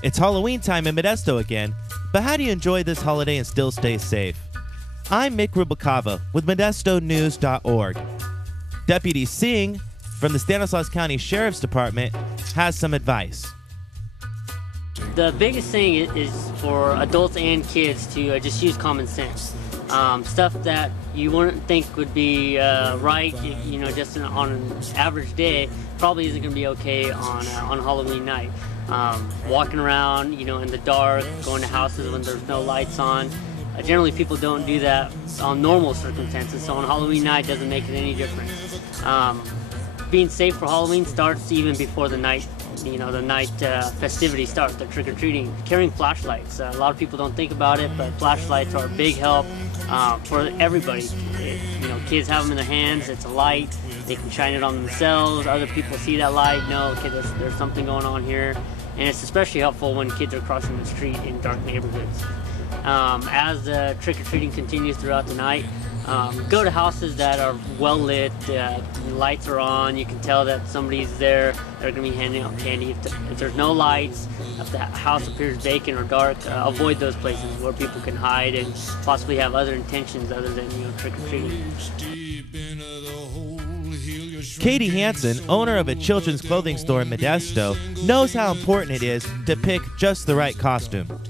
It's Halloween time in Modesto again, but how do you enjoy this holiday and still stay safe? I'm Mick Rubalcava with ModestoNews.org. Deputy Singh from the Stanislaus County Sheriff's Department has some advice. The biggest thing is for adults and kids to just use common sense. Stuff that you wouldn't think would be right, just on an average day, probably isn't going to be okay on Halloween night. Walking around, in the dark, going to houses when there's no lights on. Generally, people don't do that on normal circumstances, so on Halloween night doesn't make it any different. Being safe for Halloween starts even before the night. The night festivities start, the trick-or-treating. Carrying flashlights. A lot of people don't think about it, but flashlights are a big help for everybody. Kids have them in their hands. It's a light. They can shine it on themselves. Other people see that light. No, okay, there's something going on here. And it's especially helpful when kids are crossing the street in dark neighborhoods. As the trick-or-treating continues throughout the night, go to houses that are well lit, lights are on, you can tell that somebody's there, they're going to be handing out candy. If there's no lights, if the house appears vacant or dark, avoid those places where people can hide and possibly have other intentions other than trick-or-treating. Katie Hansen, owner of a children's clothing store in Modesto, knows how important it is to pick just the right costume.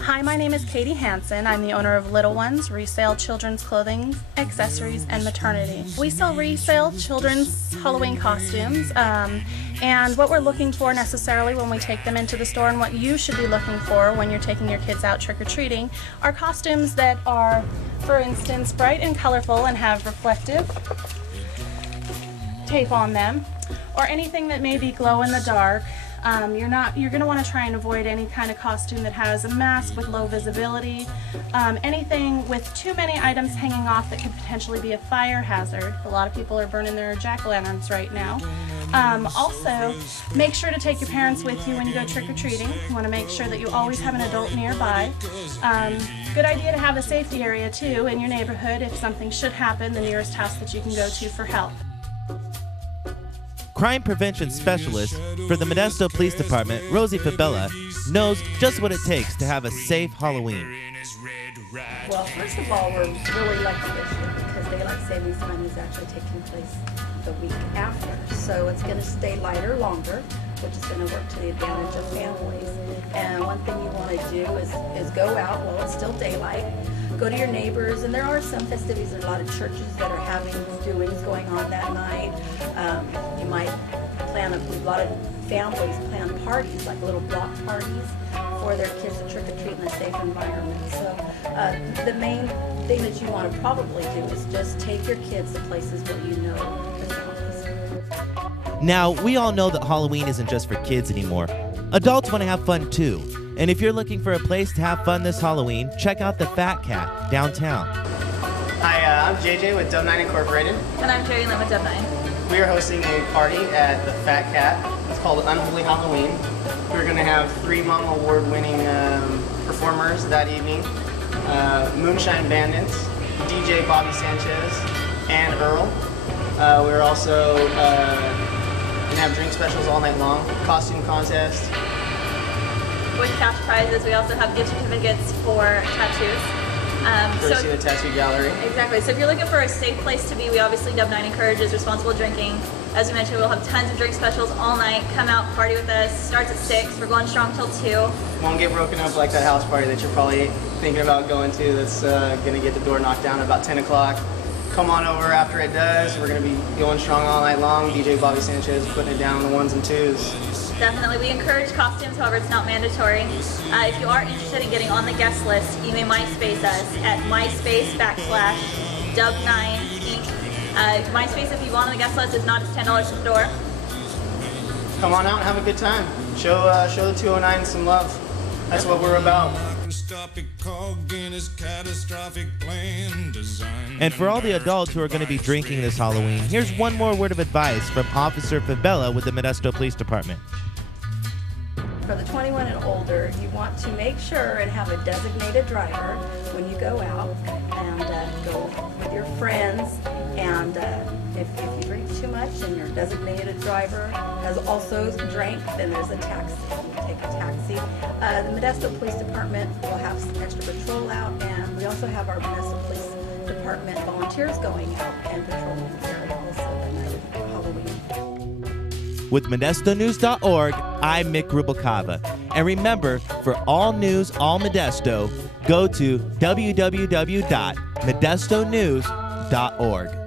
Hi, my name is Katie Hansen. I'm the owner of Little Ones, resale children's clothing, accessories, and maternity. We sell resale children's Halloween costumes, and what we're looking for necessarily when we take them into the store and what you should be looking for when you're taking your kids out trick-or-treating are costumes that are, for instance, bright and colorful and have reflective tape on them, or anything that may be glow in the dark. You're going to want to try and avoid any kind of costume that has a mask with low visibility, anything with too many items hanging off that could potentially be a fire hazard. A lot of people are burning their jack-o'-lanterns right now. Also, make sure to take your parents with you when you go trick-or-treating. You want to make sure that you always have an adult nearby. Good idea to have a safety area too in your neighborhood if something should happen, the nearest house that you can go to for help. Crime prevention specialist for the Modesto Police Department, Rosie Fabella, knows just what it takes to have a safe Halloween. Well, first of all, we're really lucky this year because daylight savings time is actually taking place the week after. So it's going to stay lighter longer, which is going to work to the advantage of families. And one thing you want to do is go out while it's still daylight. Go to your neighbors, and there are some festivities. There are a lot of churches that are having doings going on that night. You might plan a lot of families plan parties, like little block parties, for their kids to trick-or-treat in a safe environment. So the main thing that you want to probably do is just take your kids to places where you know there's families. Now, we all know that Halloween isn't just for kids anymore. Adults want to have fun too. And if you're looking for a place to have fun this Halloween, check out the Fat Cat downtown. Hi, I'm JJ with Dub 9 Incorporated. And I'm Jerry Lynn with Dub 9. We are hosting a party at the Fat Cat. It's called Unholy Halloween. We're going to have 3 Mama Award-winning performers that evening. Moonshine Bandits, DJ Bobby Sanchez, and Earl. We're also going to have drink specials all night long, costume contest. With cash prizes, we also have gift certificates for tattoos. Courtesy of the Tattoo Gallery. Exactly. So if you're looking for a safe place to be, we obviously Dub 9 encourages responsible drinking. As we mentioned, we'll have tons of drink specials all night. Come out, party with us. Starts at 6. We're going strong till 2. Won't get broken up like that house party that you're probably thinking about going to that's going to get the door knocked down at about 10 o'clock. Come on over after it does. We're going to be going strong all night long. DJ Bobby Sanchez putting it down on the 1s and 2s. Definitely. We encourage costumes, however, it's not mandatory. If you are interested in getting on the guest list, you may MySpace us at MySpace/Dub9Inc. MySpace, if you want on the guest list, is not just $10 at the door. Come on out and have a good time. Show the 209 some love. That's what we're about. And for all the adults who are going to be drinking this Halloween, here's one more word of advice from Officer Fabella with the Modesto Police Department. For the 21 and older, you want to make sure and have a designated driver when you go out and go with your friends And if you drink too much and your designated driver has also drank, then there's a taxi. You take a taxi. The Modesto Police Department will have some extra patrol out, and we also have our Modesto Police Department volunteers going out and patrolling the area also the night of Halloween. With ModestoNews.org, I'm Mick Rubalcava. And remember, for all news, all Modesto, go to www.modestonews.org.